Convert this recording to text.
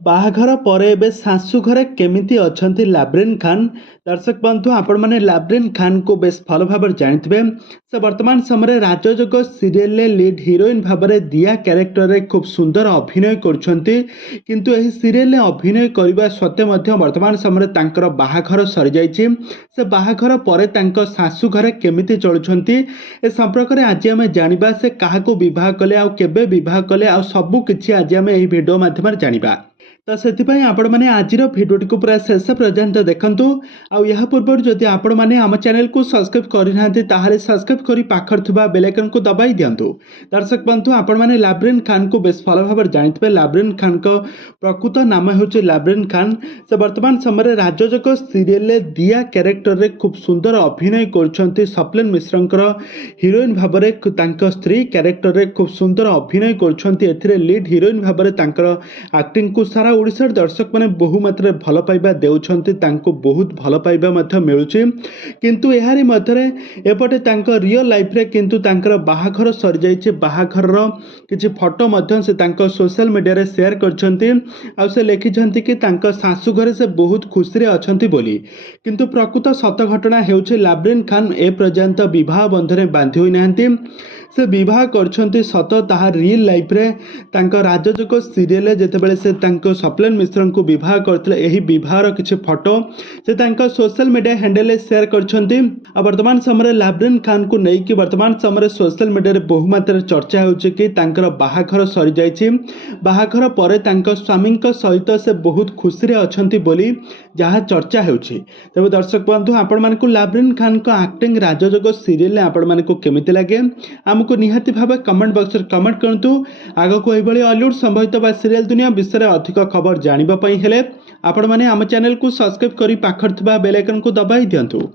ବାହାଘର ପରେ ଏବେ ଶାଶୁ ଘରେ କେମିତି ଅଛନ୍ତି ଲାବ୍ରିନ୍ ଖାନ୍। ଦର୍ଶକ ବନ୍ଧୁ ଆପଣମାନେ ଲାବ୍ରିନ୍ ଖାନ୍କୁ ବେଶ ଭଲ ଭାବରେ ଜାଣିଥିବେ। ସେ ବର୍ତ୍ତମାନ ସମୟରେ ରାଜଯୋଗ ସିରିଏଲରେ ଲିଡ୍ ହିରୋଇନ୍ ଭାବରେ ଦିଆ କ୍ୟାରେକ୍ଟରରେ ଖୁବ୍ ସୁନ୍ଦର ଅଭିନୟ କରୁଛନ୍ତି। କିନ୍ତୁ ଏହି ସିରିଏଲରେ ଅଭିନୟ କରିବା ସତ୍ତ୍ୱେ ମଧ୍ୟ ବର୍ତ୍ତମାନ ସମୟରେ ତାଙ୍କର ବାହାଘର ସରିଯାଇଛି। ସେ ବାହାଘର ପରେ ତାଙ୍କ ଶାଶୁ ଘରେ କେମିତି ଚଳୁଛନ୍ତି ଏ ସମ୍ପର୍କରେ ଆଜି ଆମେ ଜାଣିବା। ସେ କାହାକୁ ବିବାହ କଲେ ଆଉ କେବେ ବିବାହ କଲେ ଆଉ ସବୁ କିଛି ଆଜି ଆମେ ଏହି ଭିଡ଼ିଓ ମାଧ୍ୟମରେ ଜାଣିବା। ତ ସେଥିପାଇଁ ଆପଣମାନେ ଆଜିର ଭିଡ଼ିଓଟିକୁ ପୁରା ଶେଷ ପର୍ଯ୍ୟନ୍ତ ଦେଖନ୍ତୁ। ଆଉ ଏହା ପୂର୍ବରୁ ଯଦି ଆପଣମାନେ ଆମ ଚ୍ୟାନେଲକୁ ସବସ୍କ୍ରାଇବ୍ କରିନାହାନ୍ତି ତାହେଲେ ସବସ୍କ୍ରାଇବ୍ କରି ପାଖରେ ଥିବା ବେଲ୍ ଆଇକନକୁ ଦବାଇ ଦିଅନ୍ତୁ। ଦର୍ଶକ ବନ୍ଧୁ ଆପଣମାନେ ଲାବ୍ରିନ୍ ଖାନ୍କୁ ବେଶ ଭଲ ଭାବରେ ଜାଣିଥିବେ। ଲାବ୍ରିନ୍ ଖାନ୍ଙ୍କ ପ୍ରକୃତ ନାମ ହେଉଛି ଲାବ୍ରିନ୍ ଖାନ୍। ସେ ବର୍ତ୍ତମାନ ସମୟରେ ରାଜଯୋଗ ସିରିଏଲରେ ଦିଆ କ୍ୟାରେକ୍ଟରରେ ଖୁବ୍ ସୁନ୍ଦର ଅଭିନୟ କରୁଛନ୍ତି। ସ୍ୱପ୍ନିଲ ମିଶ୍ରଙ୍କର ହିରୋଇନ୍ ଭାବରେ ତାଙ୍କ ସ୍ତ୍ରୀ କ୍ୟାରେକ୍ଟରରେ ଖୁବ୍ ସୁନ୍ଦର ଅଭିନୟ କରୁଛନ୍ତି। ଏଥିରେ ଲିଡ୍ ହିରୋଇନ୍ ଭାବରେ ତାଙ୍କର ଆକ୍ଟିଂକୁ ସାରା ଓଡ଼ିଶାର ଦର୍ଶକମାନେ ବହୁ ମାତ୍ରାରେ ଭଲ ପାଇବା ଦେଉଛନ୍ତି। ତାଙ୍କୁ ବହୁତ ଭଲ ପାଇବା ମଧ୍ୟ ମିଳୁଛି। କିନ୍ତୁ ଏହାରି ମଧ୍ୟରେ ଏପଟେ ତାଙ୍କ ରିଅଲ୍ ଲାଇଫ୍ରେ କିନ୍ତୁ ତାଙ୍କର ବାହାଘର ସରିଯାଇଛି। ବାହାଘରର କିଛି ଫଟୋ ମଧ୍ୟ ସେ ତାଙ୍କ ସୋସିଆଲ ମିଡ଼ିଆରେ ସେୟାର କରିଛନ୍ତି। ଆଉ ସେ ଲେଖିଛନ୍ତି କି ତାଙ୍କ ଶାଶୁ ଘରେ ସେ ବହୁତ ଖୁସିରେ ଅଛନ୍ତି ବୋଲି। କିନ୍ତୁ ପ୍ରକୃତ ସତ ଘଟଣା ହେଉଛି ଲାବ୍ରିନ୍ ଖାନ୍ ଏପର୍ଯ୍ୟନ୍ତ ବିବାହ ବନ୍ଧନରେ ବାନ୍ଧି ହୋଇନାହାନ୍ତି। ସେ ବିବାହ କରିଛନ୍ତି ସତ, ତାହା ରିଅଲ୍ ଲାଇଫ୍ରେ ତାଙ୍କ ରାଜଯୋଗ ସିରିଏଲରେ ଯେତେବେଳେ ସେ ତାଙ୍କ ସ୍ୱପ୍ନିଲ ମିଶ୍ରଙ୍କୁ ବିବାହ କରିଥିଲେ ଏହି ବିବାହର କିଛି ଫଟୋ ସେ ତାଙ୍କ ସୋସିଆଲ ମିଡ଼ିଆ ହ୍ୟାଣ୍ଡେଲରେ ସେୟାର କରିଛନ୍ତି। ଆଉ ବର୍ତ୍ତମାନ ସମୟରେ ଲାବ୍ରିନ୍ ଖାନ୍କୁ ନେଇକି ବର୍ତ୍ତମାନ ସମୟରେ ସୋସିଆଲ ମିଡ଼ିଆରେ ବହୁ ମାତ୍ରାରେ ଚର୍ଚ୍ଚା ହେଉଛି କି ତାଙ୍କର ବାହାଘର ସରିଯାଇଛି। ବାହାଘର ପରେ ତାଙ୍କ ସ୍ୱାମୀଙ୍କ ସହିତ ସେ ବହୁତ ଖୁସିରେ ଅଛନ୍ତି ବୋଲି ଯାହା ଚର୍ଚ୍ଚା ହେଉଛି। ତେବେ ଦର୍ଶକ ବନ୍ଧୁ ଆପଣମାନଙ୍କୁ ଲାବ୍ରିନ୍ ଖାନ୍ଙ୍କ ଆକ୍ଟିଂ ରାଜଯୋଗ ସିରିଏଲରେ ଆପଣମାନଙ୍କୁ କେମିତି ଲାଗେ ଆମକୁ ନିହାତି ଭାବେ କମେଣ୍ଟ ବକ୍ସରେ କମେଣ୍ଟ କରନ୍ତୁ। ଆଗକୁ ଏହିଭଳି ଅଲିଉଡ୍ ସମ୍ବଳିତ ବା ସିରିଏଲ ଦୁନିଆ ବିଷୟରେ ଅଧିକ ଖବର ଜାଣିବା ପାଇଁ ହେଲେ ଆପଣମାନେ ଆମ ଚ୍ୟାନେଲକୁ ସବସ୍କ୍ରାଇବ୍ କରି ପାଖରେ ଥିବା ବେଲ୍ ଆଇକନକୁ ଦବାଇ ଦିଅନ୍ତୁ।